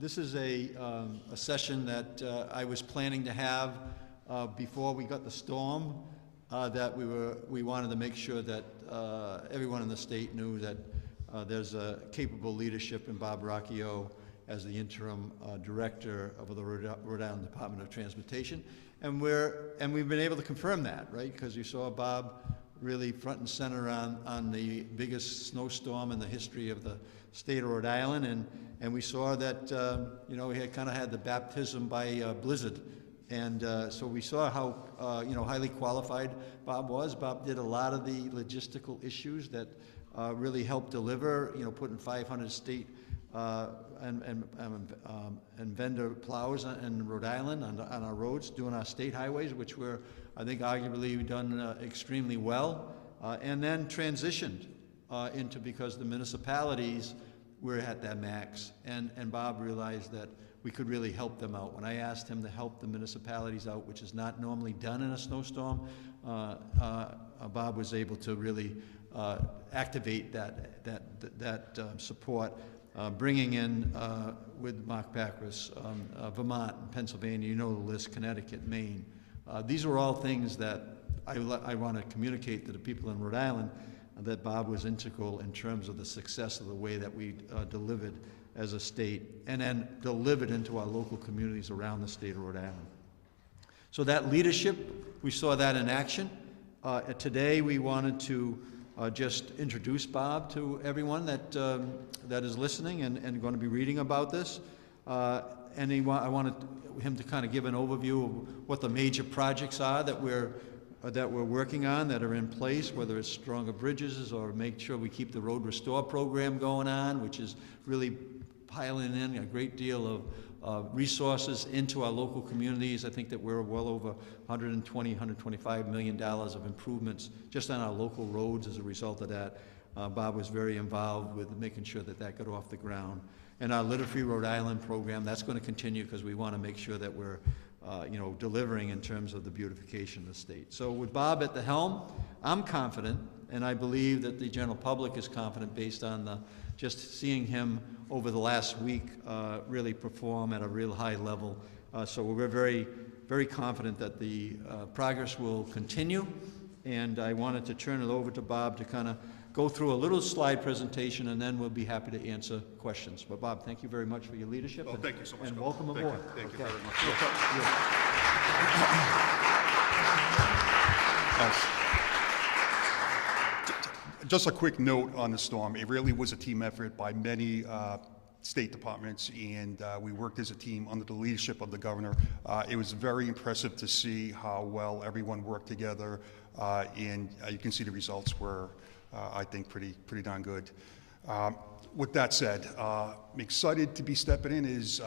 This is a session that I was planning to have before we got the storm. That we wanted to make sure that everyone in the state knew that there's a capable leadership in Bob Rocchio as the interim director of the Rhode Island Department of Transportation, and we've been able to confirm that, right? Because you saw Bob really front and center on the biggest snowstorm in the history of the state of Rhode Island, and we saw that you know, he had kind of had the baptism by blizzard, and so we saw how you know, highly qualified Bob was. Bob did a lot of the logistical issues that really helped deliver, you know, putting 500 state and vendor plows in Rhode Island on our roads, doing our state highways, which were, I think, arguably done extremely well, and then transitioned into, because the municipalities were at that max, and Bob realized that we could really help them out. When I asked him to help the municipalities out, which is not normally done in a snowstorm, Bob was able to really activate that support, bringing in with Mark Bacchus, Vermont, Pennsylvania, you know the list, Connecticut, Maine. These are all things that I want to communicate to the people in Rhode Island, that Bob was integral in terms of the success of the way that we delivered as a state, and then delivered into our local communities around the state of Rhode Island. So that leadership, we saw that in action. Today we wanted to just introduce Bob to everyone that is listening and going to be reading about this. And I wanted him to kind of give an overview of what the major projects are that we're working on, that are in place, whether it's stronger bridges or make sure we keep the Road Restore program going on, which is really piling in a great deal of resources into our local communities. I think that we're well over $125 million of improvements just on our local roads as a result of that. Bob was very involved with making sure that that got off the ground. And our Litter-Free Rhode Island program, that's going to continue because we want to make sure that we're you know, delivering in terms of the beautification of the state. So with Bob at the helm, I'm confident, and I believe that the general public is confident based on just seeing him over the last week really perform at a real high level. So we're very, very confident that the progress will continue, and I wanted to turn it over to Bob to kind of go through a little slide presentation, and then we'll be happy to answer questions. But Bob, thank you very much for your leadership. Well, thank you so much. And welcome aboard. Thank you very much. Just a quick note on the storm. It really was a team effort by many state departments, and we worked as a team under the leadership of the governor. It was very impressive to see how well everyone worked together, and you can see the results were, I think, pretty darn good. With that said, I'm excited to be stepping in as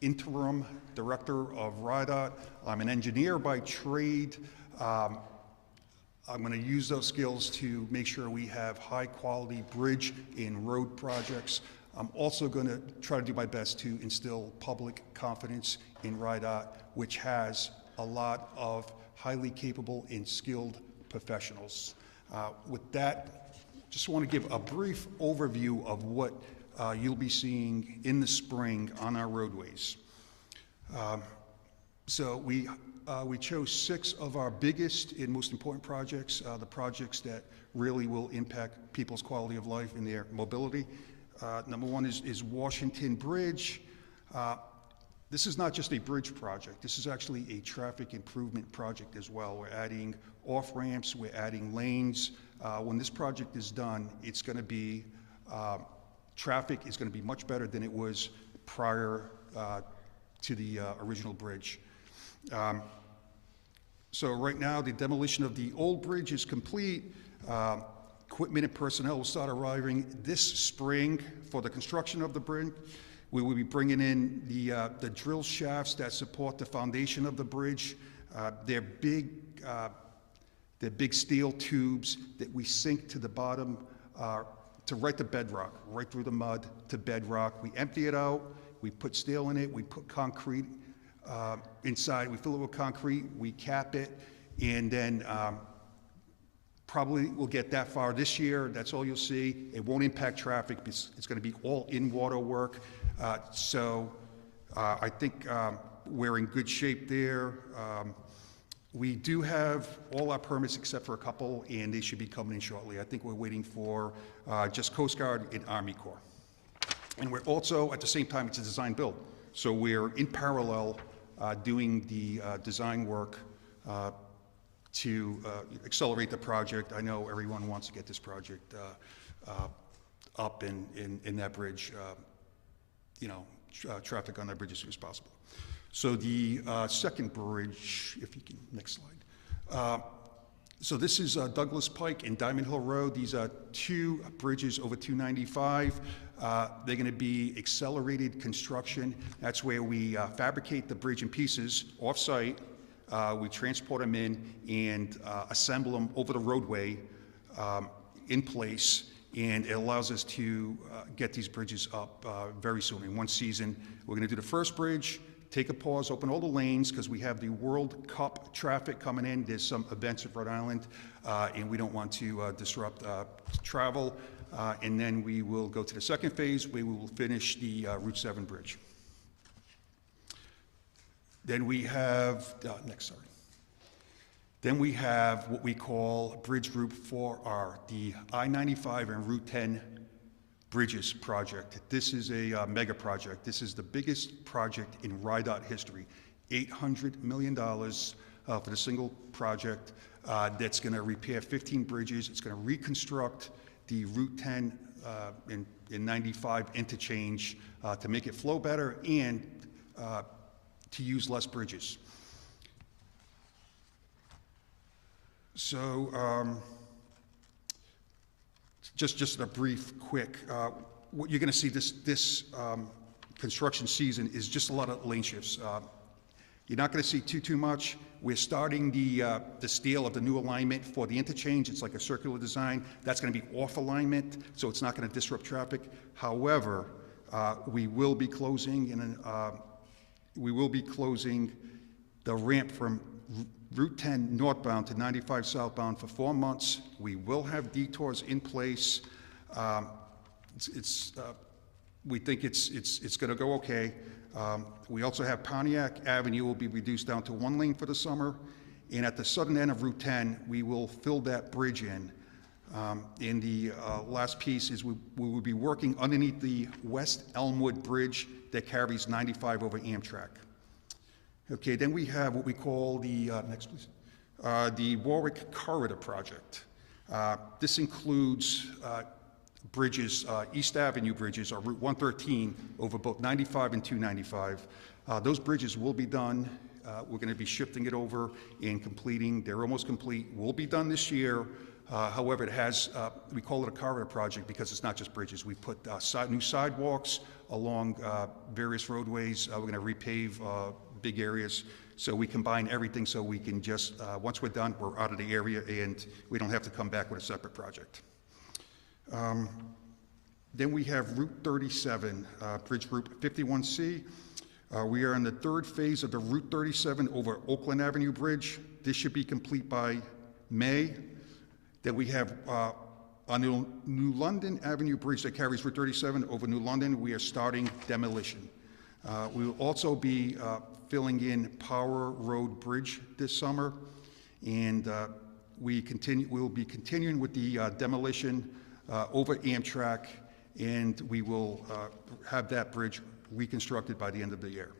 interim director of RIDOT. I'm an engineer by trade. I'm going to use those skills to make sure we have high-quality bridge and road projects. I'm also going to try to do my best to instill public confidence in RIDOT, which has a lot of highly capable and skilled professionals. With that, just want to give a brief overview of what you'll be seeing in the spring on our roadways. So we chose 6 of our biggest and most important projects, the projects that really will impact people's quality of life and their mobility. Number 1 is Washington Bridge. This is not just a bridge project. This is actually a traffic improvement project as well. We're adding off-ramps, we're adding lanes. When this project is done, it's going to be, traffic is going to be much better than it was prior to the original bridge. So right now, the demolition of the old bridge is complete. Equipment and personnel will start arriving this spring for the construction of the bridge. We will be bringing in the drill shafts that support the foundation of the bridge. They're big steel tubes that we sink to the bottom to right to bedrock, right through the mud to bedrock. We empty it out, we put steel in it, we put concrete inside, we fill it with concrete, we cap it, and then probably we'll get that far this year. That's all you'll see. It won't impact traffic. It's going to be all in-water work. I think we're in good shape there. We do have all our permits except for a couple, and they should be coming in shortly. I think we're waiting for just Coast Guard and Army Corps. And we're also, at the same time, it's a design build. So we're in parallel doing the design work to accelerate the project. I know everyone wants to get this project up in that bridge, traffic on that bridge as soon as possible. So the second bridge, if you can, next slide. So this is Douglas Pike and Diamond Hill Road. These are two bridges over 295. They're going to be accelerated construction. That's where we fabricate the bridge in pieces off-site. We transport them in and assemble them over the roadway in place, and it allows us to get these bridges up very soon. In one season, we're going to do the first bridge, take a pause, open all the lanes, because we have the World Cup traffic coming in. There's some events in Rhode Island, and we don't want to disrupt travel. And then we will go to the second phase, where we will finish the Route 7 bridge. Then we have, Then we have what we call Bridge Group 4R, the I-95 and Route 10 Bridges project. This is a mega project. This is the biggest project in RIDOT history. $800 million for the single project that's going to repair 15 bridges. It's going to reconstruct the Route 10 and 95 interchange to make it flow better and to use less bridges. So just a brief, quick, what you're going to see this construction season is just a lot of lane shifts. You're not going to see too much. We're starting the steel of the new alignment for the interchange. It's like a circular design. That's going to be off alignment, so it's not going to disrupt traffic. However, we will be closing the ramp from Route 10 northbound to 95 southbound for 4 months. We will have detours in place. We think it's going to go okay. We also have Pontiac Avenue will be reduced down to 1 lane for the summer, and at the southern end of Route 10, we will fill that bridge in. And the last piece is we will be working underneath the West Elmwood Bridge that carries 95 over Amtrak. Okay, then we have what we call the, next please, the Warwick Corridor Project. This includes bridges, East Avenue bridges, or Route 113 over both 95 and 295. Those bridges will be done. We're going to be shifting it over and completing. They're almost complete. Will be done this year. However, it has, we call it a corridor project because it's not just bridges. We put new sidewalks along various roadways. We're going to repave big areas. So we combine everything so we can just, once we're done, we're out of the area and we don't have to come back with a separate project. Then we have Route 37, Bridge Group 51C. We are in the third phase of the Route 37 over Oakland Avenue Bridge. This should be complete by May. Then we have on the New London Avenue Bridge that carries Route 37 over New London, we are starting demolition. We will also be filling in Power Road Bridge this summer, and we'll be continuing with the demolition over Amtrak, and we will have that bridge reconstructed by the end of the year.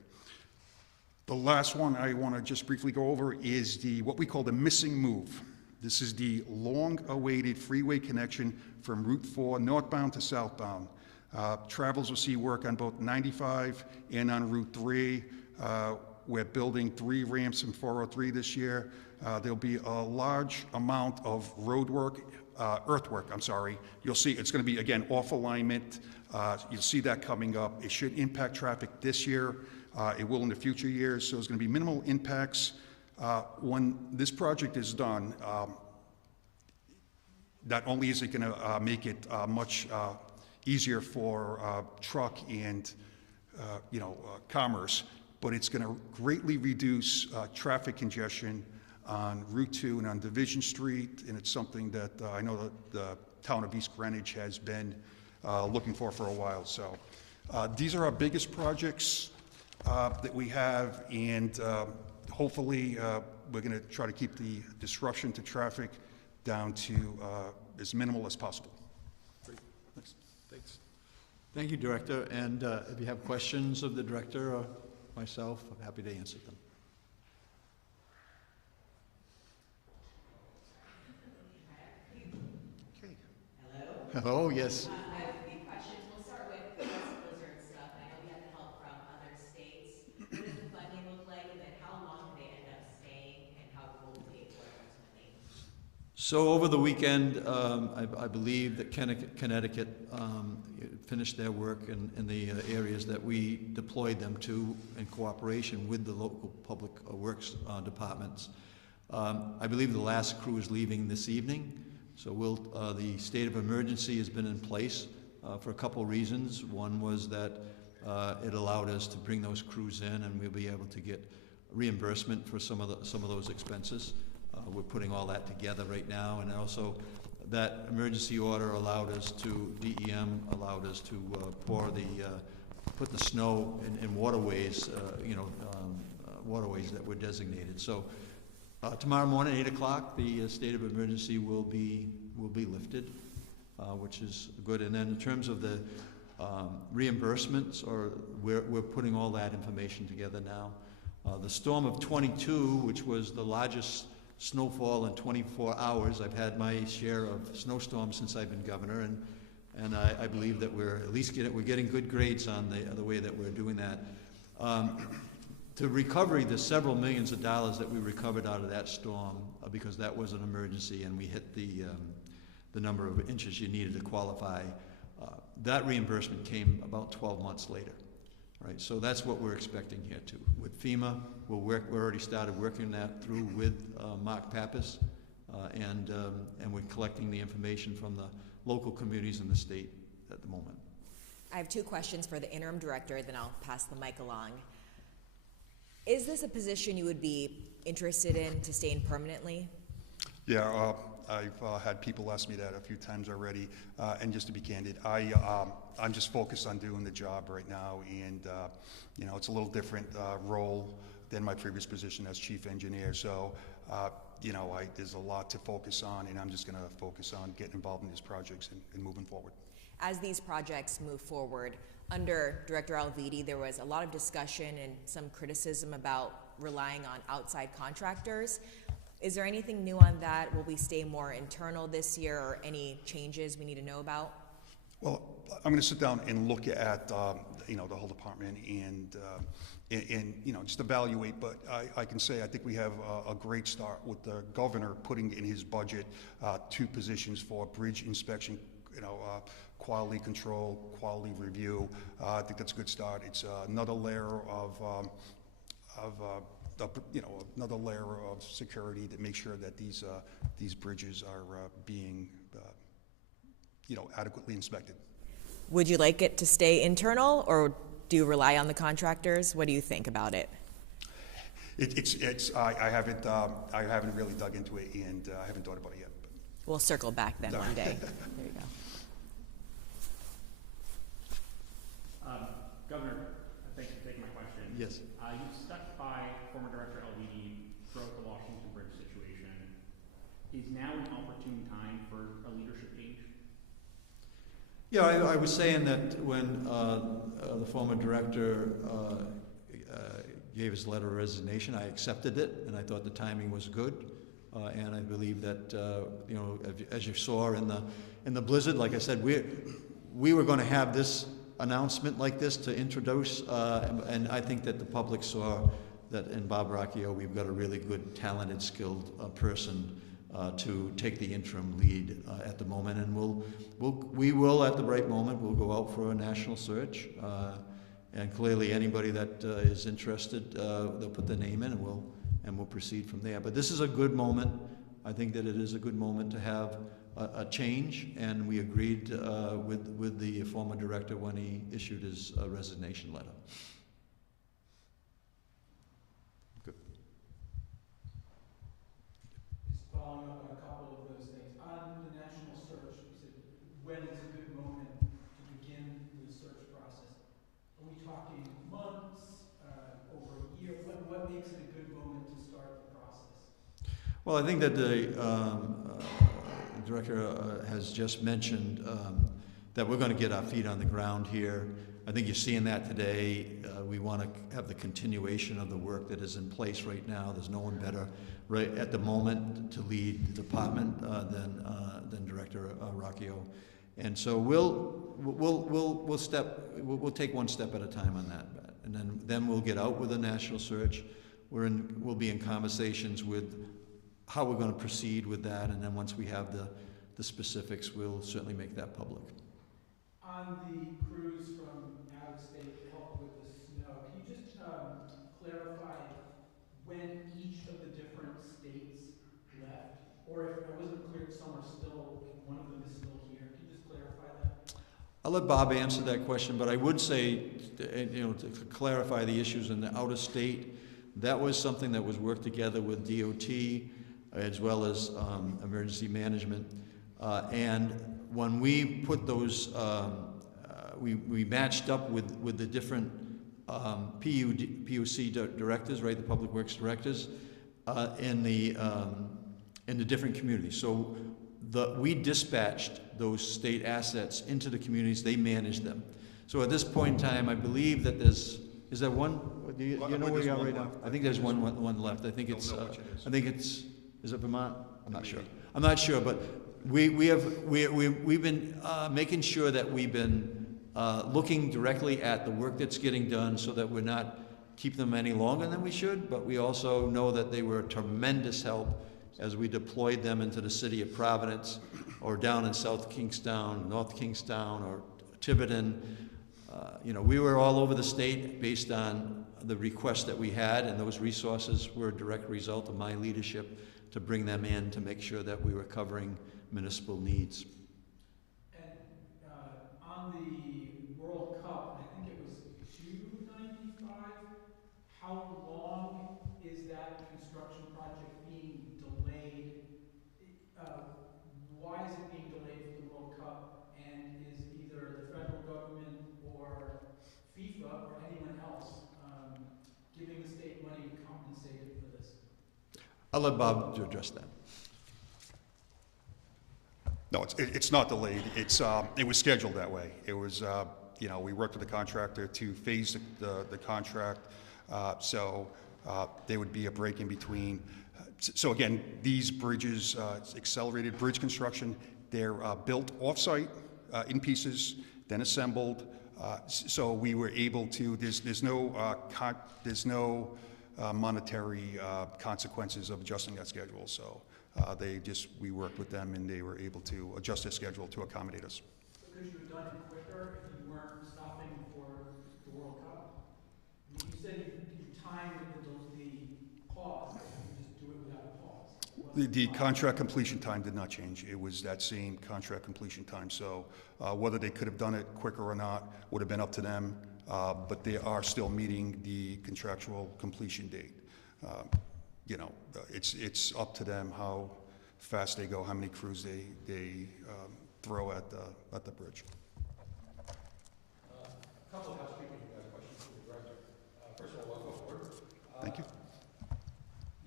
The last one I want to just briefly go over is what we call the missing move. This is the long-awaited freeway connection from Route 4 northbound to southbound. Travelers will see work on both 95 and on Route 3. We're building 3 ramps in 403 this year. There'll be a large amount of earthwork, I'm sorry. You'll see it's going to be, again, off alignment. You'll see that coming up. It should impact traffic this year. It will in the future years, so there's going to be minimal impacts. When this project is done, not only is it going to make it much easier for truck and commerce, but it's going to greatly reduce traffic congestion on Route 2 and on Division Street, and it's something that I know that the town of East Greenwich has been looking for a while. So These are our biggest projects that we have, and hopefully we're going to try to keep the disruption to traffic down to as minimal as possible. Great. Thanks. Thank you, Director. And if you have questions of the Director or myself, I'm happy to answer them. Hello, yes. I have a few questions. We'll start with the West Blizzard stuff. I know we have the help from other states. What does the funding look like, and then how long do they end up staying, and how will we pay for it ultimately? So over the weekend, I believe that Connecticut finished their work in the areas that we deployed them to in cooperation with the local public works departments. I believe the last crew is leaving this evening. So the state of emergency has been in place for a couple reasons. One was that it allowed us to bring those crews in, and we'll be able to get reimbursement for some of those expenses. We're putting all that together right now, and also that emergency order allowed us to, DEM allowed us to put the snow in waterways, waterways that were designated. So tomorrow morning, 8 o'clock, the state of emergency will be lifted, which is good. And then in terms of the reimbursements, we're putting all that information together now. The storm of 22, which was the largest snowfall in 24 hours. I've had my share of snowstorms since I've been governor, and I believe that we're at least getting good grades on the way that we're doing that. The recovery, the several millions of dollars that we recovered out of that storm, because that was an emergency and we hit the number of inches you needed to qualify, that reimbursement came about 12 months later. Right, so that's what we're expecting here too. With FEMA, we're already started working that through with Mark Pappas, and we're collecting the information from the local communities in the state at the moment. I have two questions for the interim director, then I'll pass the mic along. Is this a position you would be interested in to stay in permanently? Yeah, I've had people ask me that a few times already, and just to be candid, I'm just focused on doing the job right now, and it's a little different role than my previous position as chief engineer. So, there's a lot to focus on, and I'm just going to focus on getting involved in these projects and moving forward. As these projects move forward, under Director Alviti, there was a lot of discussion and some criticism about relying on outside contractors. Is there anything new on that? Will we stay more internal this year, or any changes we need to know about? Well, I'm going to sit down and look at the whole department and just evaluate. But I can say I think we have a great start with the governor putting in his budget 2 positions for bridge inspection, quality control, quality review. I think that's a good start. It's another layer of another layer of security to make sure that these bridges are being adequately inspected. Would you like it to stay internal, or do you rely on the contractors? What do you think about it? I haven't really dug into it, and I haven't thought about it yet. But. We'll circle back then one day. There you go. Governor, thank you for taking my question. Yes. You stuck by former Director LVD throughout the Washington Bridge situation. Is now an opportune time for a leadership change? Yeah, I was saying that when the former director gave his letter of resignation, I accepted it, and I thought the timing was good. And I believe that, as you saw in the blizzard, like I said, we were going to have this announcement like this to introduce, and I think that the public saw that in Bob Rocchio we've got a really good, talented, skilled person to take the interim lead at the moment, and we will at the right moment we'll go out for a national search, and clearly anybody that is interested, they'll put their name in, and we'll proceed from there. But this is a good moment. I think that it is a good moment to have a change, and we agreed with the former director when he issued his resignation letter. Good. Just following up on a couple of those things. On the national search, you said when is a good moment to begin the search process. makes it a good moment to start the process? Well, I think that the director has just mentioned that we're going to get our feet on the ground here. I think you're seeing that today. We want to have the continuation of the work that is in place right now. There's no one better right at the moment to lead the department than Director Rocchio. And so we'll take one step at a time on that, and then we'll get out with a national search. We'll be in conversations with how we're going to proceed with that, and then once we have the specifics, we'll certainly make that public. On the crews from out of state to help with the snow, can you just clarify when each of the different states left? Or if I wasn't clear, some are still, like one of them is still here. Can you just clarify that? I'll let Bob answer that question, but I would say, to clarify the issues in the out of state, that was something that was worked together with DOT as well as emergency management. And when we put those, we matched up with the different PUC directors, right, the Public Works directors, in the different communities. So we dispatched those state assets into the communities. They managed them. So at this point in time, I believe that is there one? Do you know where you are right now? I think there's one left. I think it's. Is it Vermont? I'm not sure. I'm not sure, but we've been making sure that we've been looking directly at the work that's getting done, so that we're not keep them any longer than we should. But we also know that they were a tremendous help as we deployed them into the city of Providence, or down in South Kingstown, North Kingstown, or Tiverton. We were all over the state based on the requests that we had, and those resources were a direct result of my leadership to bring them in to make sure that we were covering municipal needs. And on the World Cup, I think it was $295. How long is that construction project being delayed? Why is it being delayed for the World Cup? And is either the federal government or FIFA or anyone else giving the state money to compensate it for this? I'll let Bob address that. No, it's not delayed. It was scheduled that way. It was, we worked with the contractor to phase the contract, so there would be a break in between. So again, these bridges, accelerated bridge construction, they're built off-site in pieces, then assembled. So we were able to. There's no monetary consequences of adjusting that schedule. So we worked with them, and they were able to adjust their schedule to accommodate us. So could you have done it quicker if you weren't stopping for the World Cup? I mean, you said you timed the pause, but you could just do it without a pause. The contract completion time did not change. It was that same contract completion time. So whether they could have done it quicker or not would have been up to them, but they are still meeting the contractual completion date. It's up to them how fast they go, how many crews they throw at the bridge. A couple of housekeeping questions for the director. First of all, welcome aboard. Thank you.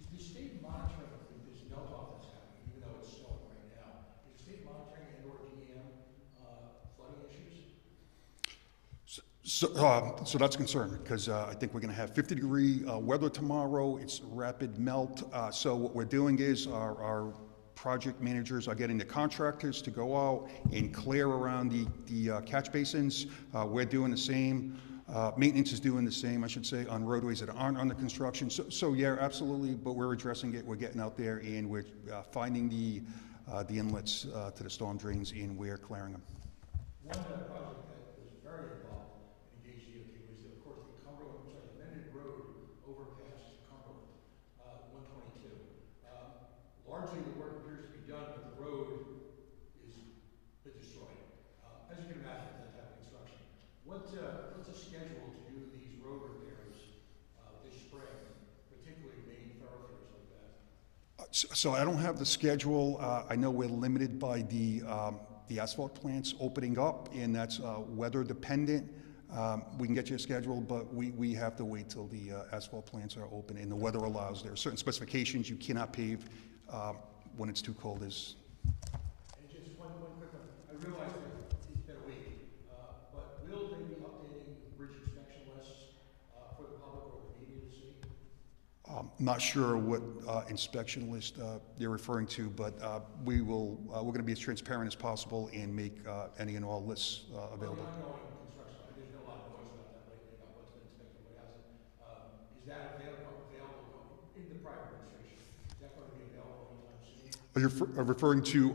Is the state monitoring this melt-off that's happening, even though it's snowing right now? Is the state monitoring and/or DEM flooding issues? So that's a concern, because I think we're going to have 50-degree weather tomorrow. It's rapid melt. So what we're doing is our project managers are getting the contractors to go out and clear around the catch basins. We're doing the same. Maintenance is doing the same, I should say, on roadways that aren't under construction. So yeah, absolutely, but we're addressing it. We're getting out there, and we're finding the inlets to the storm drains, and we're clearing them. One project that was very involved in engaged DOT was, of course, the Bennett Road overpass to Cumberland, 122. Largely the work appears to be done, but the road is destroyed. As you can imagine, that type of construction. What's the schedule to do these road repairs this spring, particularly main thoroughfares like that? So I don't have the schedule. I know we're limited by the asphalt plants opening up, and that's weather dependent. We can get you a schedule, but we have to wait till the asphalt plants are open and the weather allows. There are certain specifications you cannot pave when it's too cold. And just one quick one. I realize that it's been a week, but will they be updating the bridge inspection lists for the public or the media to see? Not sure what inspection list you're referring to, but we're going to be as transparent as possible and make any and all lists available. Well, the ongoing construction, there's been a lot of noise about that lately, about what's been inspected, what hasn't. Is that available in the prior administration? Is that going to be available anytime soon? Are you referring to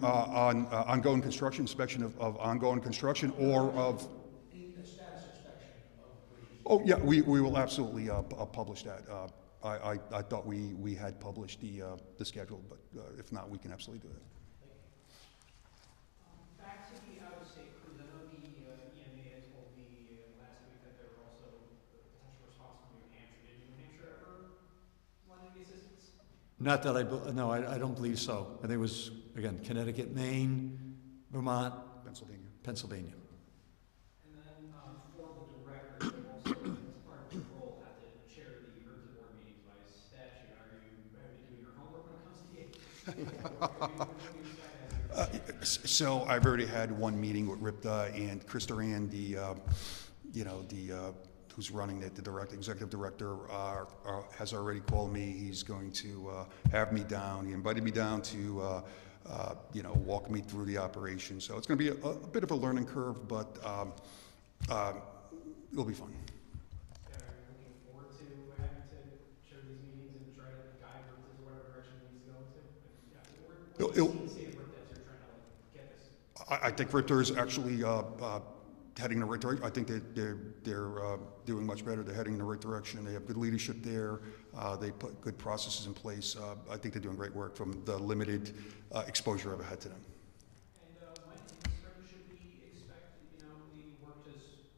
ongoing construction, inspection of ongoing construction, or of? In the status inspection of bridges. Oh, yeah, we will absolutely publish that. I thought we had published the schedule, but if not, we can absolutely do that. Back to the out-of-state cruise, I know the EMA had told me last week that there were also potential response from New Hampshire. Did New Hampshire ever want any assistance? Not that no, I don't believe so. I think it was, again, Connecticut, Maine, Vermont, Pennsylvania. And then for the director, you also, as part of your role, have to chair the emergency board meetings by statute. Have you doing your homework when it comes to So I've already had one meeting with Ripta and Chris Duran, who's running it, the executive director, has already called me. He's going to have me down. He invited me down to, walk me through the operation. So it's going to be a bit of a learning curve, but it'll be fun. Are you looking forward to having to chair these meetings and try to guide her to whatever direction it needs to go into? What do you see in Ripta as you're trying to get this? I think Ripta is actually heading in the right direction. I think they're doing much better. They're heading in the right direction. They have good leadership there. They put good processes in place. I think they're doing great work from the limited exposure I've had to them. And when in the spring should we expect, the work to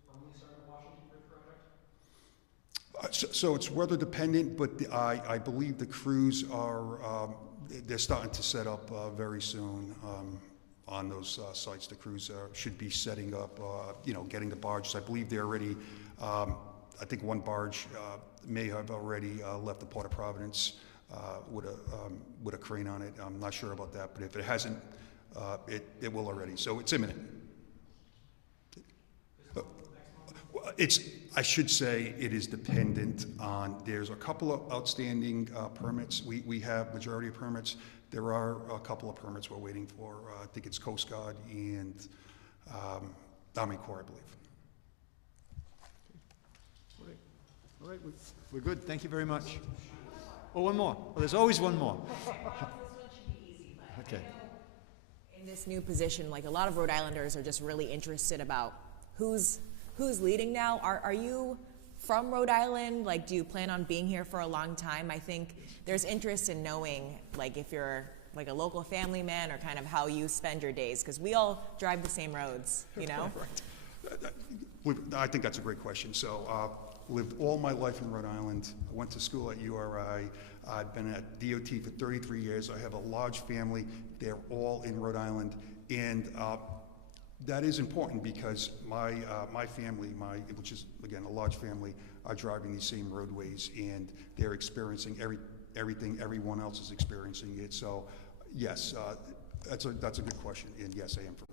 formally start the Washington Bridge project? So it's weather dependent, but I believe the crews they're starting to set up very soon. On those sites, the crews should be setting up, getting the barges. I believe they're already, I think one barge may have already left the Port of Providence with a crane on it. I'm not sure about that, but if it hasn't, it will already. So it's imminent. I should say it is dependent on, there's a couple of outstanding permits. We have majority of permits. There are a couple of permits we're waiting for. I think it's Coast Guard and Army Corps, I believe. All right, we're good. Thank you very much. Oh, one more. Well, there's always one more. This one should be easy, but Okay. I know in this new position, like a lot of Rhode Islanders are just really interested about who's leading now. Are you from Rhode Island? Like, do you plan on being here for a long time? I think there's interest in knowing, like, if you're like a local family man or kind of how you spend your days, because we all drive the same roads, I think that's a great question. So, lived all my life in Rhode Island. I went to school at URI. I've been at DOT for 33 years. I have a large family. They're all in Rhode Island, and that is important because my family, which is again a large family, are driving these same roadways, and they're experiencing everything everyone else is experiencing it. So, yes, that's a good question, and yes, I am from